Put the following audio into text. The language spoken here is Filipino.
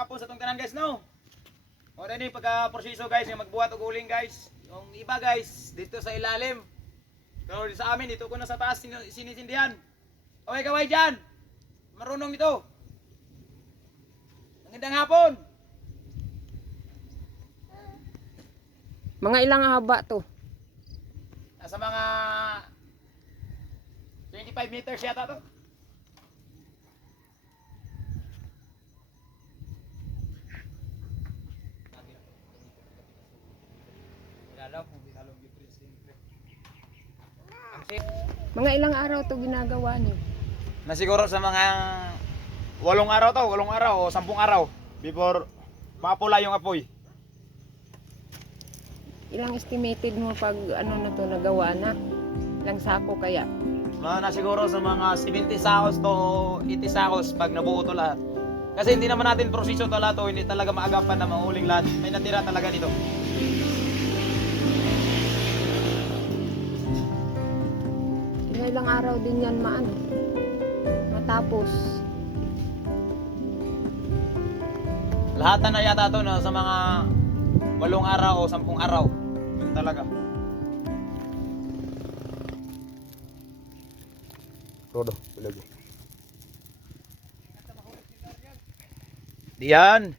hapon sa itong tanan guys, no? O na ni pagka-proseso guys, yung magbuhat og uling guys. Yung iba guys, dito sa ilalim. Pero sa amin, dito ko na sa taas sinisindihan. Okay, kaway dyan. Marunong ito. Magandang hapon. Mga ilang haba to? Nasa mga 25 meters yata to. Mga ilang araw to ginagawa niyo? Na siguro sa mga 8 araw to, 8 araw o 10 araw before mapula yung apoy. Ilang estimated mo pag ano na to nagawa na? Ilang sako kaya? Na siguro sa mga 70 sakos to 80 sakos pag nabuo to lahat. Kasi hindi naman natin proseso to lahat to, hindi talaga maagapan na mauling lahat. May natira talaga dito. Mga ilang araw din yan matapos. Lahat na yata to na sa mga 8 araw o 10 araw. Yun talaga. Todo, lagi. Diyan.